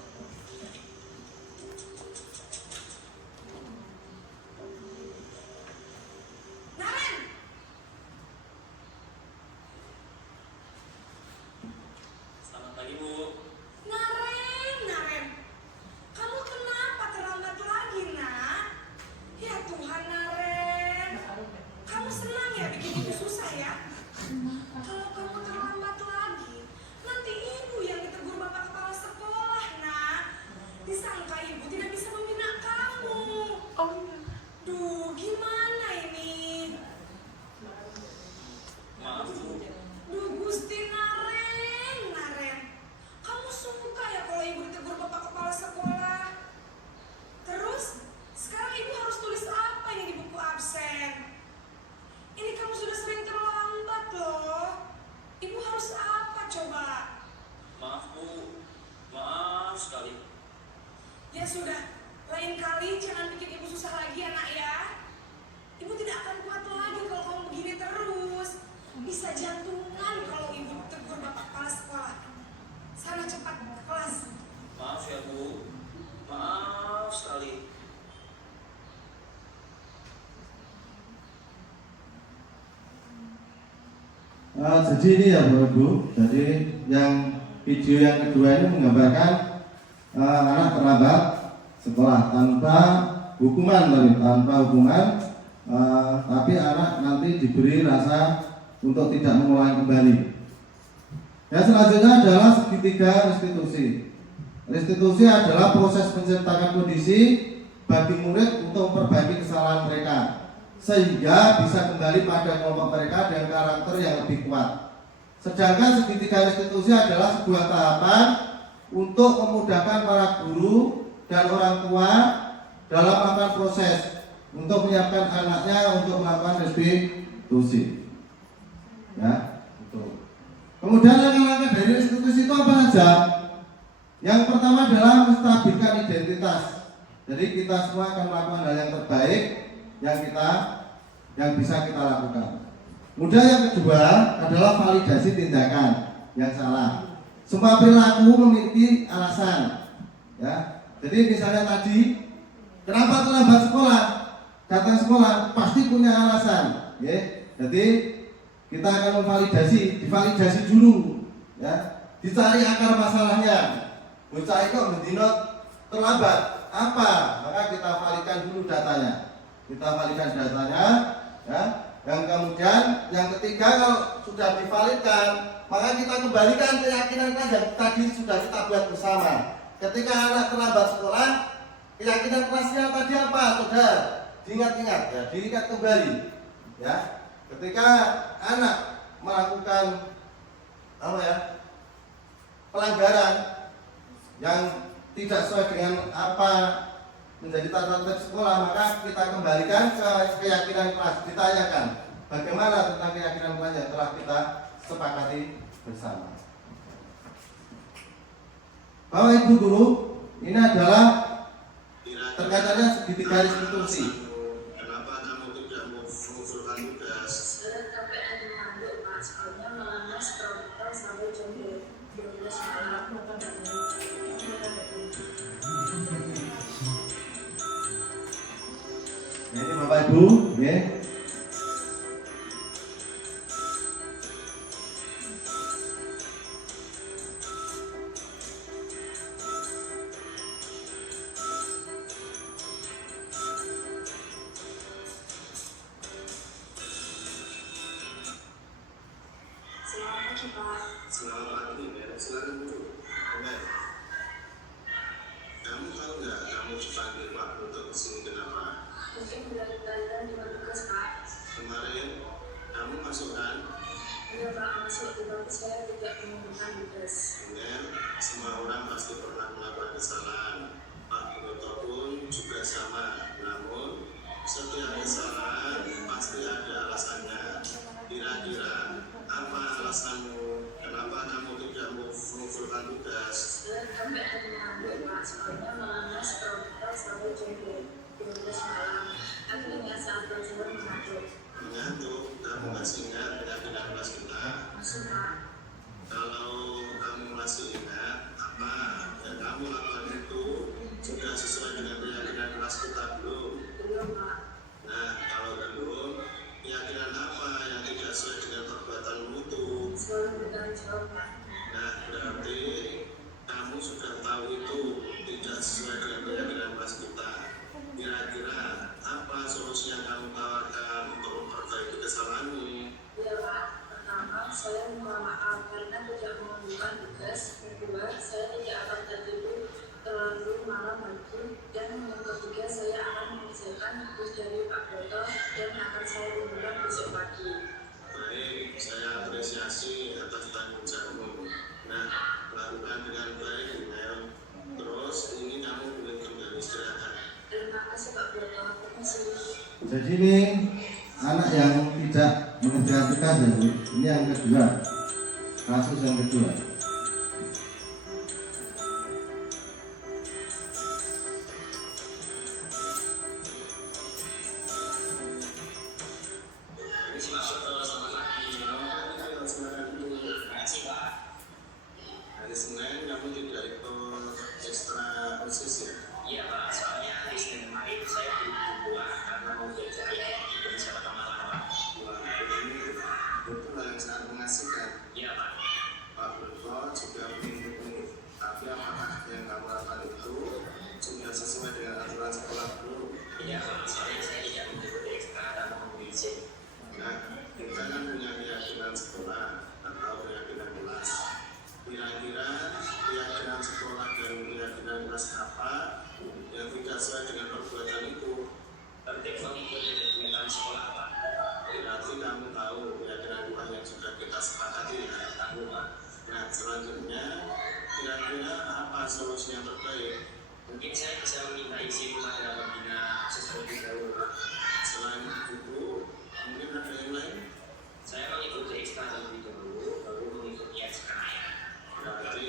Ya sudah, lain kali jangan bikin ibu susah lagi ya nak ya. Ibu tidak akan kuat lagi kalau kamu begini terus. Bisa jantungan kalau ibu tegur bapak kepala sekolah. Sana cepat ke kelas. Maaf ya Bu, maaf sekali. Jadi ini ya Bapak Ibu, jadi yang video yang kedua ini menggambarkan anak terlambat sekolah tanpa hukuman, tapi anak nanti diberi rasa untuk tidak mengulangi kembali. Yang selanjutnya adalah segitiga restitusi. Restitusi adalah proses menciptakan kondisi bagi murid untuk memperbaiki kesalahan mereka, sehingga bisa kembali pada kelompok mereka dengan karakter yang lebih kuat. Sedangkan segitiga restitusi adalah sebuah tahapan untuk memudahkan para guru dan orang tua dalam melakukan proses untuk menyiapkan anaknya untuk melakukan restitusi. Ya, betul. Kemudian langkah-langkah dari restitusi itu apa saja? Yang pertama adalah menstabilkan identitas. Jadi kita semua akan melakukan hal yang terbaik yang bisa kita lakukan. Kemudian yang kedua adalah validasi tindakan yang salah. Semua perilaku memiliki alasan. Ya. Jadi misalnya tadi, kenapa terlambat sekolah? Datang sekolah pasti punya alasan. Ya. Jadi kita akan divalidasi dulu. Ya. Dicari akar masalahnya. Bocah itu mendinot terlambat. Apa? Maka kita validkan dulu datanya. Ya. Yang kemudian yang ketiga, kalau sudah divalidkan, maka kita kembalikan keyakinan yang tadi sudah kita buat bersama. Ketika anak terlambat sekolah, keyakinan kelasnya tadi apa? Sudah diingat-ingat, ya, diingat kembali. Ya. Ketika anak melakukan pelanggaran yang tidak sesuai dengan apa menjadi tata tertib sekolah, maka kita kembalikan ke keyakinan kelas. Ditanyakan bagaimana tentang keyakinan kelas yang telah kita sepakati bersama. Bapak Ibu guru, ini adalah terkaitannya segitiga restitusi. Kenapa kamu tidak mengusulkan tugas? Tapi ada mengandung Pak, soalnya menganas produk sampai jam 12 malam. Ini Bapak Ibu, ya. Selamat pagi Pak. Selamat pagi, ya. Silakan dulu. Oke. Kamu tahu nggak kamu dipanggil Pak untuk kesini kenapa? Mungkin berkaitan dengan tugas Pak. Kemarin kamu masuk kan? Iya Pak, masuk tetapi saya tidak menggunakan tugas. Dengan semua orang pasti pernah melakukan kesalahan. Pak Broto pun juga sama. Namun setiap kesalahan pasti ada alasannya. Kira-kira apa alasanmu? Kenapa kamu tidak mengusulkan tugas? Kami akan mengambil Pak, soalnya menganas produk sampai jam 12 malam. Aku ingat saat pelajaran mengatur. Mengantuk, kamu masih ingat keyakinan kelas kita? Masuk Pak. Kalau kamu masih ingat apa yang kamu lakukan itu sudah sesuai dengan keyakinan kelas kita belum? Belum Pak. Nah, kalau belum, keyakinan apa yang tidak sesuai dengan perbuatanmu itu? Selalu bertanggung jawab Pak. Nah, berarti kamu sudah tahu itu tidak sesuai dengan keyakinan kelas kita. Kira-kira apa solusi yang kamu tawarkan untuk memperbaiki kesalahanmu? Ya Pak, pertama saya mohon maaf karena tidak mengajukan tugas. Kedua, saya tidak akan tertidur terlalu malam lagi. Dan yang ketiga, saya akan mengerjakan tugas dari Pak Broto dan akan saya tunjukkan besok pagi. Baik, saya apresiasi atas tanggung jawabmu. Nah, lakukan dengan baik, Mel. Terus ini kamu boleh kembali istirahat. Terima kasih Pak Broto. Terima kasih. Jadi ini anak yang tidak mengerjakan tugas ya, Bu. Ini yang kedua, kasus yang kedua. Ini sih masuk ke selamat pagi. Terima kasih Pak. Hari Senin kamu tidak ikut ekstra OSIS ya? Iya Pak, soalnya di Senin kemarin saya pulang karena mau belajar bersama teman-teman Pak. Wah, ini betul yang sangat mengasihkan. Iya Pak. Pak Broto juga mengikuti. Tapi apakah yang kamu lakukan itu sudah sesuai dengan aturan sekolah belum? Iya Pak, soalnya saya tidak mengikuti ekstra dan mau izin. Nah, kita kan punya keyakinan sekolah atau keyakinan kelas. Kira-kira keyakinan sekolah dan keyakinan kelas apa yang tidak sesuai dengan perbuatan itu? Tertib mengikuti kegiatan sekolah Pak. Berarti kamu tahu keyakinan kelas yang sudah kita sepakati ya? Tahu Pak. Nah, selanjutnya kira-kira apa solusi yang terbaik? Mungkin saya bisa meminta izin kepada pembina sesuatu dahulu Pak. Selain itu, mungkin ada yang lain? Saya mengikuti ekstra terlebih dahulu, baru mengikuti ekstra ya. Berarti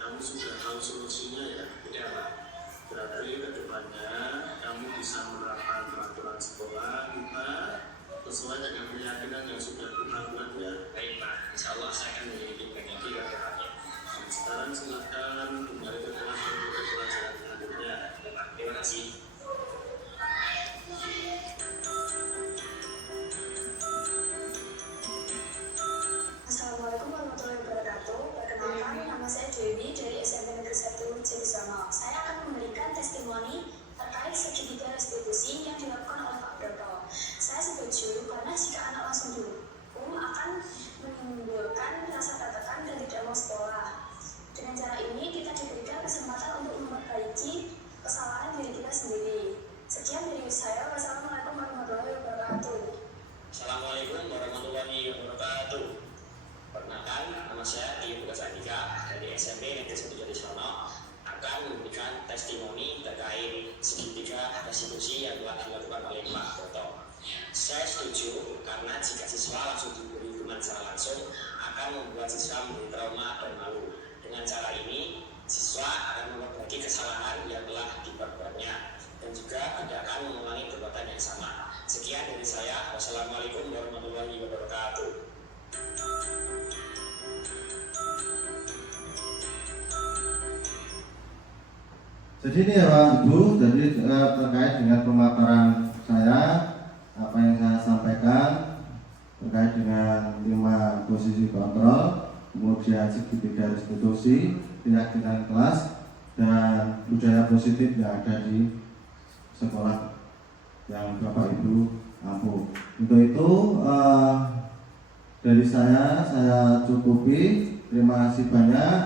kamu sudah tahu solusinya ya? Udah Pak. Berarti kedepannya kamu bisa menerapkan peraturan sekolah kita sesuai dengan keyakinan yang sudah kita buat ya. Baik Pak, insya Allah saya akan memiliki teknologi ke depannya. Sekarang silakan kembali ke kelas untuk pelajaran selanjutnya. Ya Pak, terima kasih. Assalamualaikum warahmatullahi wabarakatuh. Perkenalkan, nama saya Dewi dari SMP Negeri 1 Jatisono. Saya akan memberikan testimoni terkait segitiga restitusi yang dilakukan oleh Pak Broto. Saya setuju karena jika anak langsung dihukum akan menimbulkan rasa tertekan dan tidak mau sekolah. Dengan cara ini kita diberikan kesempatan untuk memperbaiki kesalahan diri kita sendiri. Sekian dari saya. Wassalamualaikum warahmatullahi wabarakatuh. Assalamualaikum warahmatullahi wabarakatuh. Perkenalkan, nama saya Tio Tugas Andika dari SMP Negeri 1 Jatisono akan memberikan testimoni terkait segitiga restitusi yang telah dilakukan oleh Pak Broto. Saya setuju karena jika siswa langsung diberi hukuman secara langsung akan membuat siswa menjadi trauma dan malu. Dengan cara ini, Siswa akan memperbaiki kesalahan yang telah diperbuatnya dan juga tidak akan mengulangi perbuatan yang sama. Sekian dari saya. Wassalamualaikum warahmatullahi wabarakatuh. Jadi ini ya Bapak Ibu, jadi terkait dengan pemaparan saya, apa yang saya sampaikan terkait dengan 5 posisi kontrol, kemudian segitiga restitusi, keyakinan kelas, dan budaya positif yang ada di sekolah yang Bapak Ibu mampu. Untuk itu dari saya cukupi. Terima kasih banyak.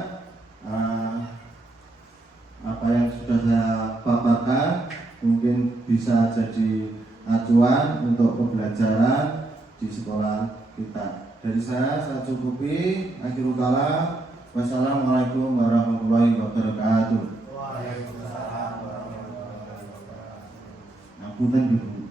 Apa yang sudah saya paparkan mungkin bisa jadi acuan untuk pembelajaran di sekolah kita. Dari saya cukupi. Akhirul kalam. Wassalamualaikum warahmatullahi wabarakatuh. Waalaikumsalam warahmatullahi wabarakatuh. Ngapunten, Bu.